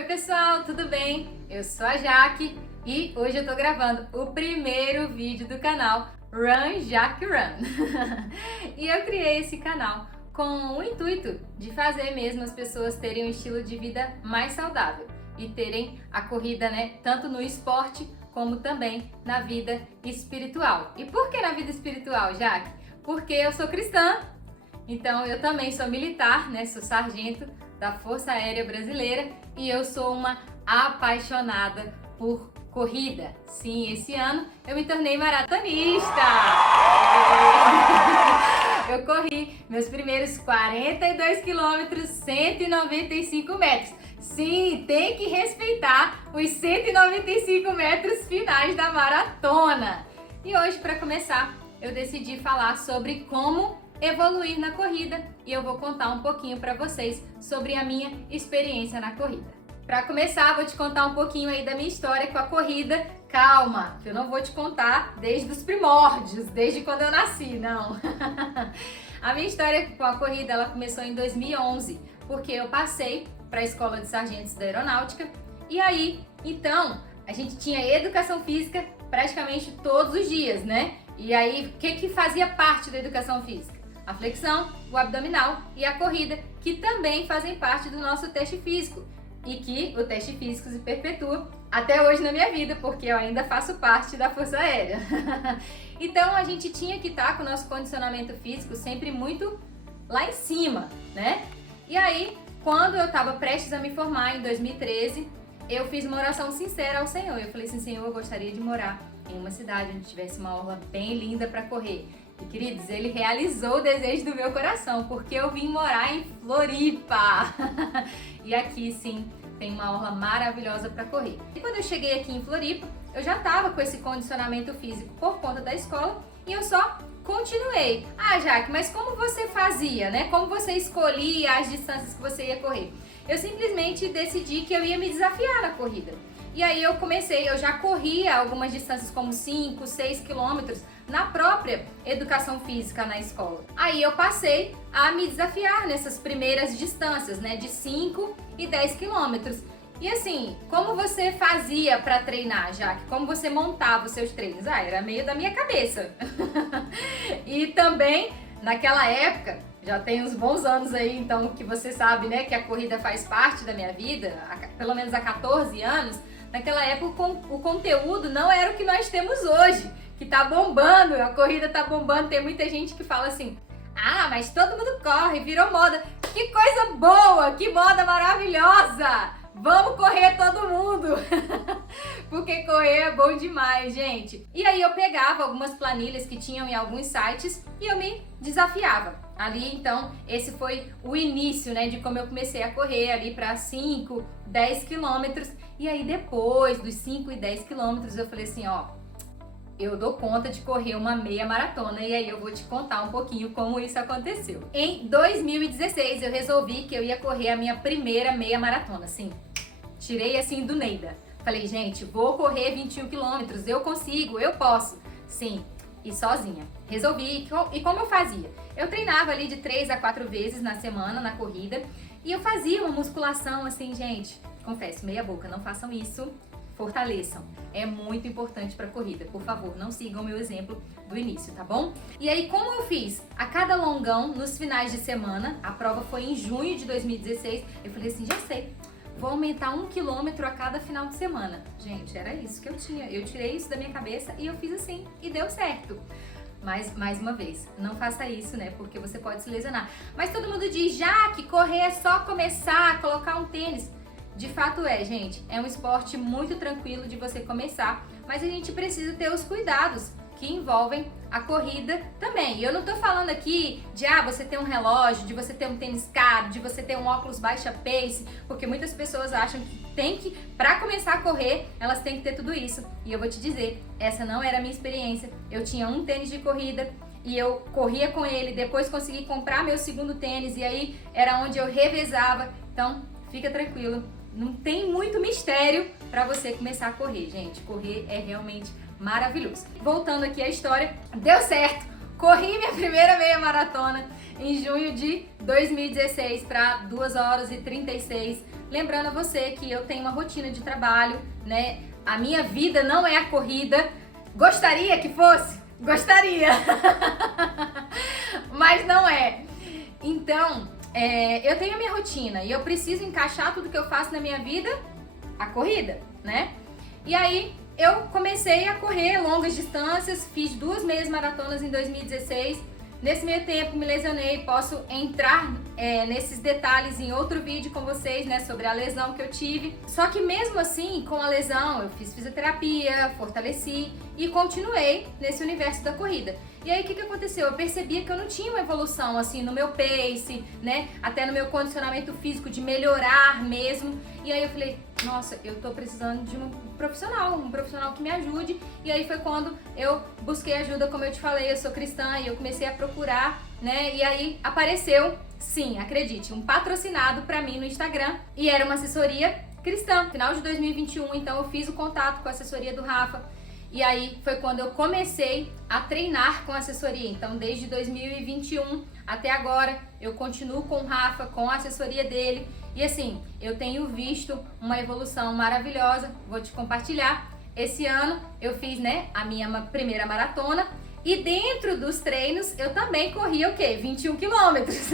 Oi pessoal, tudo bem? Eu sou a Jaque e hoje eu tô gravando o primeiro vídeo do canal Run Jaque Run. E eu criei esse canal com o intuito de fazer mesmo as pessoas terem um estilo de vida mais saudável e terem a corrida, né, tanto no esporte como também na vida espiritual. E por que na vida espiritual, Jaque? Porque eu sou cristã, então eu também sou militar, né, sou sargento da Força Aérea Brasileira e eu sou uma apaixonada por corrida. Sim, esse ano eu me tornei maratonista! Eu corri meus primeiros 42 quilômetros, 195 metros. Sim, tem que respeitar os 195 metros finais da maratona. E hoje, para começar, eu decidi falar sobre como evoluir na corrida e eu vou contar um pouquinho para vocês sobre a minha experiência na corrida. Para começar, vou te contar um pouquinho aí da minha história com a corrida. Calma, que eu não vou te contar desde os primórdios, desde quando eu nasci, não. A minha história com a corrida, ela começou em 2011, porque eu passei para a Escola de Sargentos da Aeronáutica e aí, então, a gente tinha educação física praticamente todos os dias, né? E aí, o que fazia parte da educação física? A flexão, o abdominal e a corrida, que também fazem parte do nosso teste físico e que o teste físico se perpetua até hoje na minha vida, porque eu ainda faço parte da Força Aérea. Então a gente tinha que estar com o nosso condicionamento físico sempre muito lá em cima, né? E aí, quando eu estava prestes a me formar em 2013, eu fiz uma oração sincera ao Senhor. Eu falei assim: Senhor, eu gostaria de morar em uma cidade onde tivesse uma orla bem linda para correr. E, queridos, ele realizou o desejo do meu coração, porque eu vim morar em Floripa. E aqui, sim, tem uma orla maravilhosa para correr. E quando eu cheguei aqui em Floripa, eu já estava com esse condicionamento físico por conta da escola e eu só continuei. Ah, Jaque, mas como você fazia, né? Como você escolhia as distâncias que você ia correr? Eu simplesmente decidi que eu ia me desafiar na corrida. E aí eu já corria algumas distâncias como 5, 6 quilômetros na própria educação física na escola. Aí eu passei a me desafiar nessas primeiras distâncias, né, de 5 e 10 quilômetros. E assim, como você fazia para treinar, Jaque? Como você montava os seus treinos? Ah, era meio da minha cabeça. E também, naquela época, já tem uns bons anos aí, então, que você sabe, né, que a corrida faz parte da minha vida, pelo menos há 14 anos, naquela época o conteúdo não era o que nós temos hoje, que tá bombando, a corrida tá bombando, tem muita gente que fala assim: ah, mas todo mundo corre, virou moda. Que coisa boa, que moda maravilhosa! Vamos correr todo mundo! Porque correr é bom demais, gente. E aí eu pegava algumas planilhas que tinham em alguns sites e eu me desafiava. Ali, então, esse foi o início, né, de como eu comecei a correr ali para 5, 10 quilômetros. E aí depois dos 5 e 10 quilômetros eu falei assim, ó, eu dou conta de correr uma meia maratona e aí eu vou te contar um pouquinho como isso aconteceu. Em 2016 eu resolvi que eu ia correr a minha primeira meia maratona, assim, tirei assim do Neida. Falei, gente, vou correr 21 quilômetros, eu consigo, eu posso. Sim, e sozinha. Resolvi, e como eu fazia? Eu treinava ali de 3 a 4 vezes na semana na corrida e eu fazia uma musculação assim, gente, confesso, meia boca, não façam isso. Fortaleçam, é muito importante para a corrida. Por favor, não sigam o meu exemplo do início, tá bom? E aí, como eu fiz a cada longão nos finais de semana, a prova foi em junho de 2016, eu falei assim, já sei, vou aumentar 1 quilômetro a cada final de semana. Gente, era isso que eu tinha, eu tirei isso da minha cabeça e eu fiz assim, e deu certo. Mas, mais uma vez, não faça isso, né? Porque você pode se lesionar. Mas todo mundo diz, já que correr é só começar, colocar um tênis. De fato é, gente, é um esporte muito tranquilo de você começar, mas a gente precisa ter os cuidados que envolvem a corrida também. E eu não tô falando aqui de você ter um relógio, de você ter um tênis caro, de você ter um óculos baixa pace, porque muitas pessoas acham que para começar a correr, elas têm que ter tudo isso. E eu vou te dizer, essa não era a minha experiência. Eu tinha um tênis de corrida e eu corria com ele, depois consegui comprar meu segundo tênis e aí era onde eu revezava. Então, fica tranquilo. Não tem muito mistério para você começar a correr, gente. Correr é realmente maravilhoso. Voltando aqui à história, deu certo! corri minha primeira meia maratona em junho de 2016 para 2 horas e 36. Lembrando a você que eu tenho uma rotina de trabalho, né? A minha vida não é a corrida. Gostaria que fosse? Gostaria! Mas não é. Então, eu tenho a minha rotina e eu preciso encaixar tudo que eu faço na minha vida, a corrida, né? E aí, eu comecei a correr longas distâncias, fiz 2 meias maratonas em 2016. Nesse meio tempo me lesionei, posso entrar nesses detalhes em outro vídeo com vocês, né, sobre a lesão que eu tive. Só que mesmo assim, com a lesão, eu fiz fisioterapia, fortaleci e continuei nesse universo da corrida. E aí o que aconteceu? Eu percebia que eu não tinha uma evolução assim no meu pace, né, até no meu condicionamento físico, de melhorar mesmo. E aí eu falei, nossa, eu tô precisando de um profissional que me ajude. E aí foi quando eu busquei ajuda, como eu te falei, eu sou cristã e eu comecei a procurar, né? E aí apareceu, sim, acredite, um patrocinado pra mim no Instagram e era uma assessoria cristã. Final de 2021, então eu fiz o contato com a assessoria do Rafa. E aí foi quando eu comecei a treinar com assessoria. Então desde 2021 até agora eu continuo com o Rafa, com a assessoria dele. E assim, eu tenho visto uma evolução maravilhosa, vou te compartilhar. Esse ano eu fiz, né, a minha primeira maratona e dentro dos treinos eu também corri o quê? 21 quilômetros,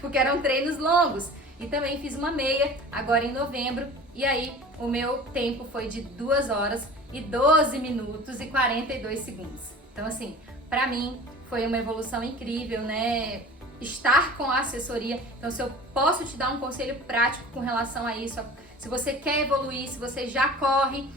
porque eram treinos longos. E também fiz uma meia agora em novembro e aí o meu tempo foi de 2 horas e 12 minutos e 42 segundos. Então assim, pra mim foi uma evolução incrível, né? Estar com a assessoria. Então se eu posso te dar um conselho prático com relação a isso, se você quer evoluir, se você já corre,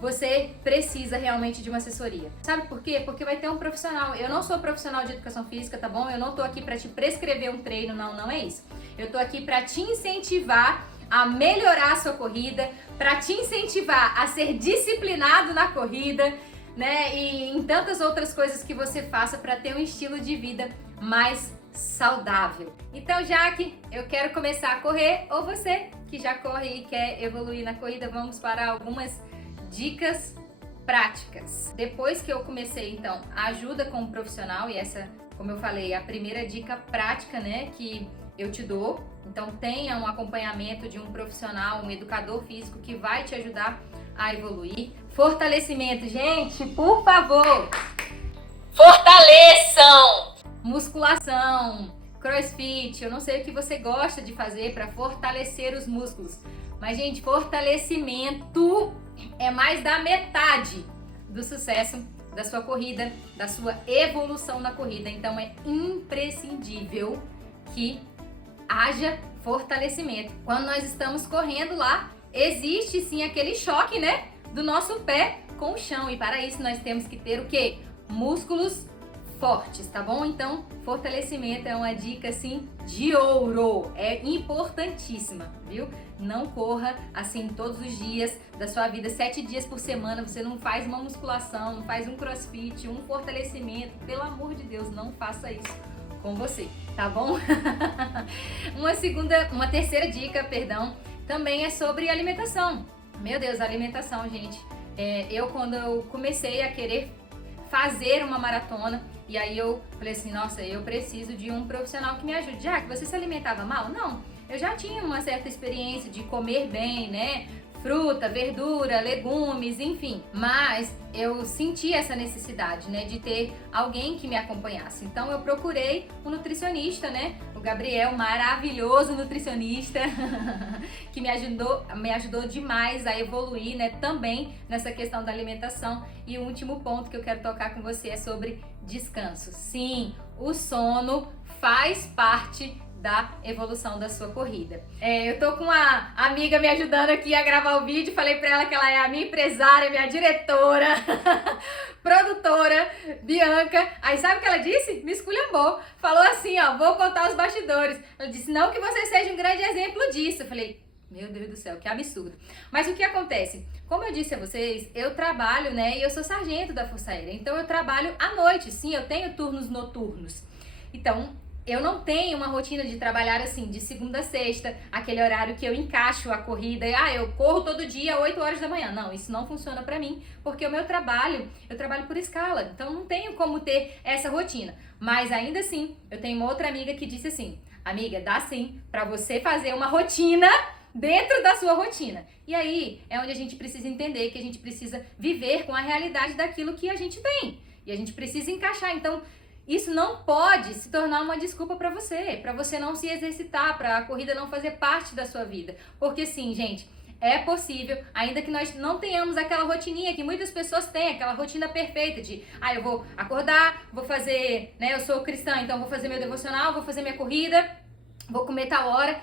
você precisa realmente de uma assessoria. Sabe por quê? Porque vai ter um profissional. Eu não sou profissional de educação física, tá bom? Eu não tô aqui pra te prescrever um treino, não é isso. Eu tô aqui pra te incentivar a melhorar a sua corrida, pra te incentivar a ser disciplinado na corrida, né? E em tantas outras coisas que você faça pra ter um estilo de vida mais saudável. Então, Jaque, eu quero começar a correr, ou você que já corre e quer evoluir na corrida, vamos para algumas dicas práticas. Depois que eu comecei, então, a ajuda com um profissional, e essa, como eu falei, é a primeira dica prática, né, que eu te dou. Então, tenha um acompanhamento de um profissional, um educador físico que vai te ajudar a evoluir. Fortalecimento, gente, por favor, fortaleçam! Musculação, crossfit, eu não sei o que você gosta de fazer para fortalecer os músculos, mas, gente, fortalecimento é mais da metade do sucesso da sua corrida, da sua evolução na corrida. Então é imprescindível que haja fortalecimento. Quando nós estamos correndo lá, existe sim aquele choque, né, do nosso pé com o chão. E para isso nós temos que ter o quê? Músculos fortes, tá bom? Então, fortalecimento é uma dica assim de ouro, é importantíssima, viu? Não corra assim todos os dias da sua vida, 7 dias por semana, você não faz uma musculação, não faz um crossfit, um fortalecimento, pelo amor de Deus, não faça isso com você, tá bom? Uma terceira dica, perdão, também é sobre alimentação. Meu Deus, alimentação, gente. Quando eu comecei a querer fazer uma maratona, e aí eu falei assim, nossa, eu preciso de um profissional que me ajude. Já que você se alimentava mal? Não, eu já tinha uma certa experiência de comer bem, né? Fruta, verdura, legumes, enfim. Mas eu senti essa necessidade, né, de ter alguém que me acompanhasse. Então eu procurei um nutricionista, né? O Gabriel, maravilhoso nutricionista, que me ajudou demais a evoluir, né, também nessa questão da alimentação. E o último ponto que eu quero tocar com você é sobre descanso. Sim, o sono faz parte da evolução da sua corrida. Eu tô com uma amiga me ajudando aqui a gravar o vídeo, falei pra ela que ela é a minha empresária, minha diretora, produtora, Bianca. Aí sabe o que ela disse? Me esculhambou. Falou assim, ó, vou contar os bastidores. Ela disse, não que você seja um grande exemplo disso. Eu falei, meu Deus do céu, que absurdo. Mas o que acontece? Como eu disse a vocês, eu trabalho, né, e eu sou sargento da Força Aérea. Então eu trabalho à noite, sim, eu tenho turnos noturnos. Então, eu não tenho uma rotina de trabalhar assim, de segunda a sexta, aquele horário que eu encaixo a corrida, eu corro todo dia 8 horas da manhã. Não, isso não funciona pra mim, porque o meu trabalho, eu trabalho por escala, então não tenho como ter essa rotina. Mas ainda assim, eu tenho uma outra amiga que disse assim, amiga, dá sim pra você fazer uma rotina dentro da sua rotina. E aí é onde a gente precisa entender que a gente precisa viver com a realidade daquilo que a gente tem. E a gente precisa encaixar, então isso não pode se tornar uma desculpa para você não se exercitar, para a corrida não fazer parte da sua vida. Porque sim, gente, é possível, ainda que nós não tenhamos aquela rotininha que muitas pessoas têm, aquela rotina perfeita de, eu vou acordar, vou fazer, né, eu sou cristã, então vou fazer meu devocional, vou fazer minha corrida, vou comer tal hora.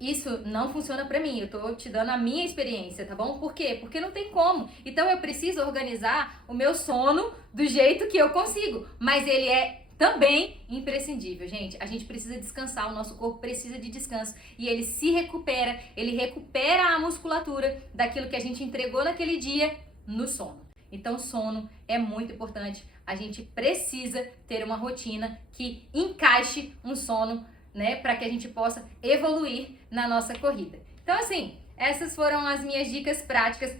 Isso não funciona pra mim, eu tô te dando a minha experiência, tá bom? Por quê? Porque não tem como. Então eu preciso organizar o meu sono do jeito que eu consigo, mas ele é também imprescindível, gente. A gente precisa descansar, o nosso corpo precisa de descanso e ele se recupera, ele recupera a musculatura daquilo que a gente entregou naquele dia no sono. Então, sono é muito importante. A gente precisa ter uma rotina que encaixe um sono, né, para que a gente possa evoluir na nossa corrida. Então, assim, essas foram as minhas dicas práticas.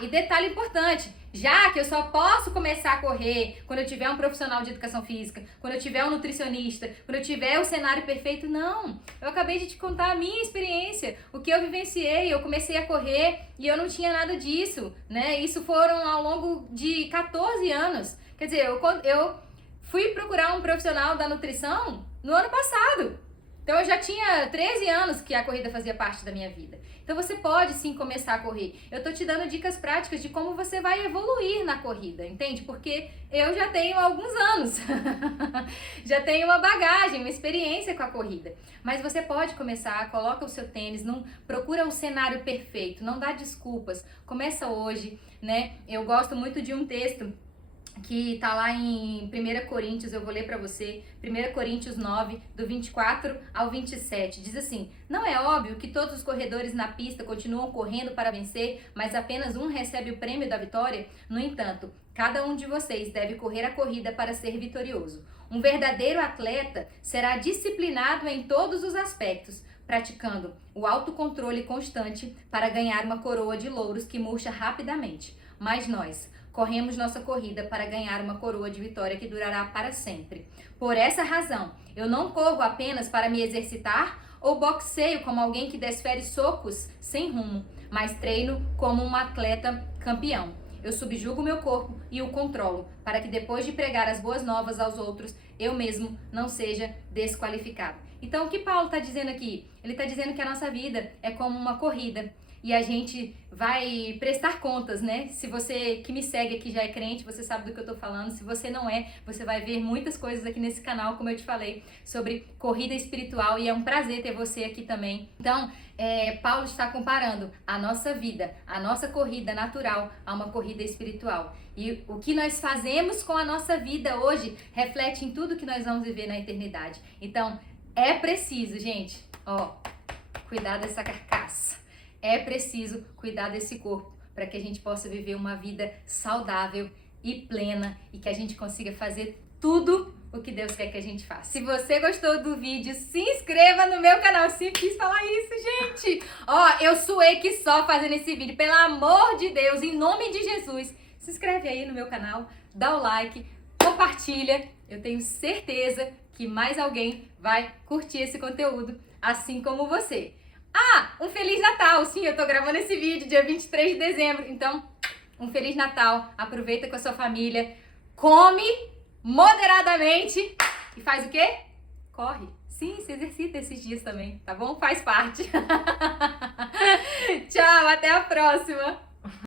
E detalhe importante, já que eu só posso começar a correr quando eu tiver um profissional de educação física, quando eu tiver um nutricionista, quando eu tiver o cenário perfeito, não. Eu acabei de te contar a minha experiência, o que eu vivenciei, eu comecei a correr e eu não tinha nada disso, né? Isso foram ao longo de 14 anos. Quer dizer, eu fui procurar um profissional da nutrição no ano passado. Então eu já tinha 13 anos que a corrida fazia parte da minha vida. Então você pode sim começar a correr. Eu tô te dando dicas práticas de como você vai evoluir na corrida, entende? Porque eu já tenho alguns anos. Já tenho uma bagagem, uma experiência com a corrida. Mas você pode começar, coloca o seu tênis, não procura o cenário perfeito, não dá desculpas. Começa hoje, né? Eu gosto muito de um texto que tá lá em 1 Coríntios, eu vou ler pra você, 1 Coríntios 9, do 24 ao 27, diz assim, não é óbvio que todos os corredores na pista continuam correndo para vencer, mas apenas um recebe o prêmio da vitória? No entanto, cada um de vocês deve correr a corrida para ser vitorioso. Um verdadeiro atleta será disciplinado em todos os aspectos, praticando o autocontrole constante para ganhar uma coroa de louros que murcha rapidamente. Mas nós corremos nossa corrida para ganhar uma coroa de vitória que durará para sempre. Por essa razão, eu não corro apenas para me exercitar ou boxeio como alguém que desfere socos sem rumo, mas treino como um atleta campeão. Eu subjugo meu corpo e o controlo, para que depois de pregar as boas novas aos outros, eu mesmo não seja desqualificado. Então, o que Paulo está dizendo aqui? Ele está dizendo que a nossa vida é como uma corrida. E a gente vai prestar contas, né? Se você que me segue aqui já é crente, você sabe do que eu tô falando. Se você não é, você vai ver muitas coisas aqui nesse canal, como eu te falei, sobre corrida espiritual. E é um prazer ter você aqui também. Então, Paulo está comparando a nossa vida, a nossa corrida natural a uma corrida espiritual. E o que nós fazemos com a nossa vida hoje reflete em tudo que nós vamos viver na eternidade. Então, é preciso, gente, cuidar dessa carcaça. É preciso cuidar desse corpo para que a gente possa viver uma vida saudável e plena e que a gente consiga fazer tudo o que Deus quer que a gente faça. Se você gostou do vídeo, se inscreva no meu canal. Sim, quis falar isso, gente. Eu suei que só fazendo esse vídeo. Pelo amor de Deus, em nome de Jesus, se inscreve aí no meu canal, dá o like, compartilha. Eu tenho certeza que mais alguém vai curtir esse conteúdo, assim como você. Um Feliz Natal! Sim, eu tô gravando esse vídeo dia 23 de dezembro. Então, um Feliz Natal. Aproveita com a sua família. Come moderadamente. E faz o quê? Corre. Sim, se exercita esses dias também, tá bom? Faz parte. Tchau, até a próxima.